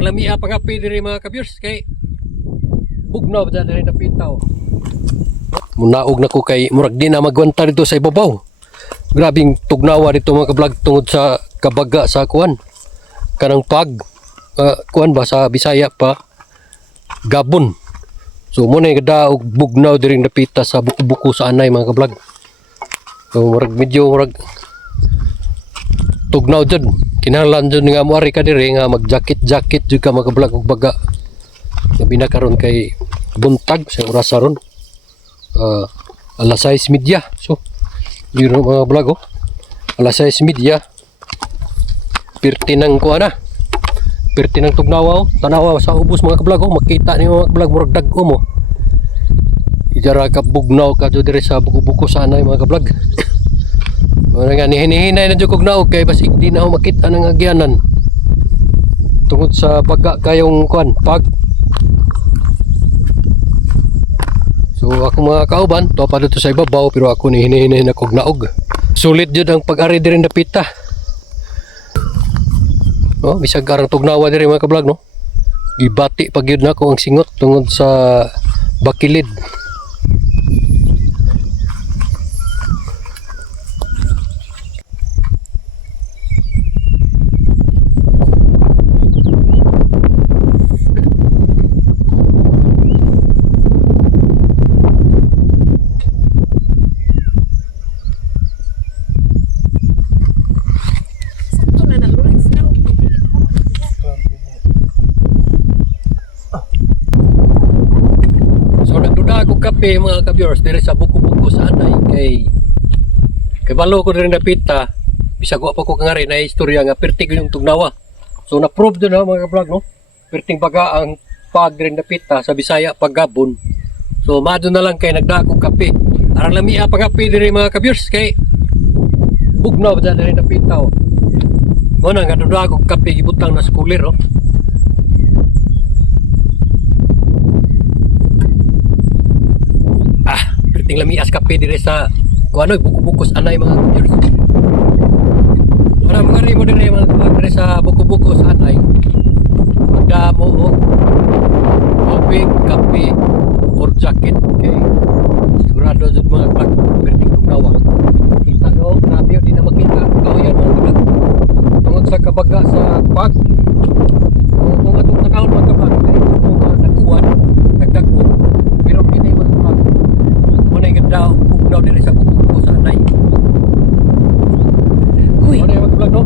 Arang lamia pangapi diri mga ka-viewers kay bugnaw ba diri napitaw. Munaog na ko kay murag di na magwanta dito sa ibabaw. Grabing tugnawa dito mga ka-vlog tungod sa kabaga sa kuan. Kanang pag kuan ba sa Bisaya pa gabon. So mo na gadaog bugnaw diri napita sa buko-buko sa anay mga ka-vlog. So murag tugnaw jud. Kinahanglan jud nga moari ka diri nga mag-jacket jud ka mga og baga. Labi na karon kay buntag sa oras ron. Alas 6:30. So, yun mga vlog oh. Alas 6:30. Pirti nang kuana. Pirti nang tugnawa oh. Tanawa sa ubos mga vlog oh. Makita niyo mga vlog murag dag-o mo. Ijara ka bugnaw ka jud diri sa buko-buko sa anay mga vlog. Wala nga nihinay na jud kog naog kay basig di na ako makita nang agyanan. Tungod sa baga kayong kuan pag. So ako mga kauban, to pa dito sa ibabaw pero ako ni hinay na kog naog. Sulit jud ang pag-ari diri napita. Oh, bisag karang tugnawa diri mga ka-vlog no. Gibati pag yun na ko ang singot tungod sa bakilid. Kape mga ka-viewers diri sa buko-buko sa anay kay balo ko diri napita bisag wa pa ko kangari na istorya nga perting yung tugnawa. So na-prove din ha mga ka-vlog no. Perting baga ang pag diri napita sa Bisaya paggabon. So mado na lang kay nagdako kape. Arang lamia pangapi diri mga ka-viewers kay bugnaw ba diri napita oh. Mo na nga dako kape gibutang na cooler oh. Ting lamias kape dire sa kuano buko-buko sa anay mga viewers. Wala mga rimo dire mga dire sa buko-buko sa anay. Magdamo og tubig, kape or jacket kay sigurado jud mga pag perting tugnawa. Kita no, grabe di na makita. Kawayan mga vlog. Tungod sa kabaga sa pag. Kung atong tanawon mga kapag diri ko nakuan nagdagko pero kini mga pag daw bugnaw diri sa buko sa anay. Uy, ano yung vlog no?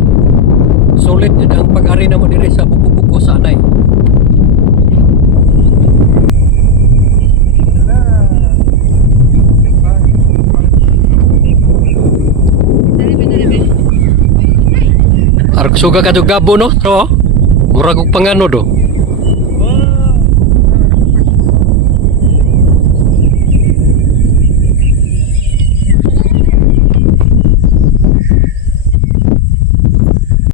Sulit yun ang pag-ari na mo diri sa buko sa anay. Arag suga ka jud gabo no? So, murag og pangano do.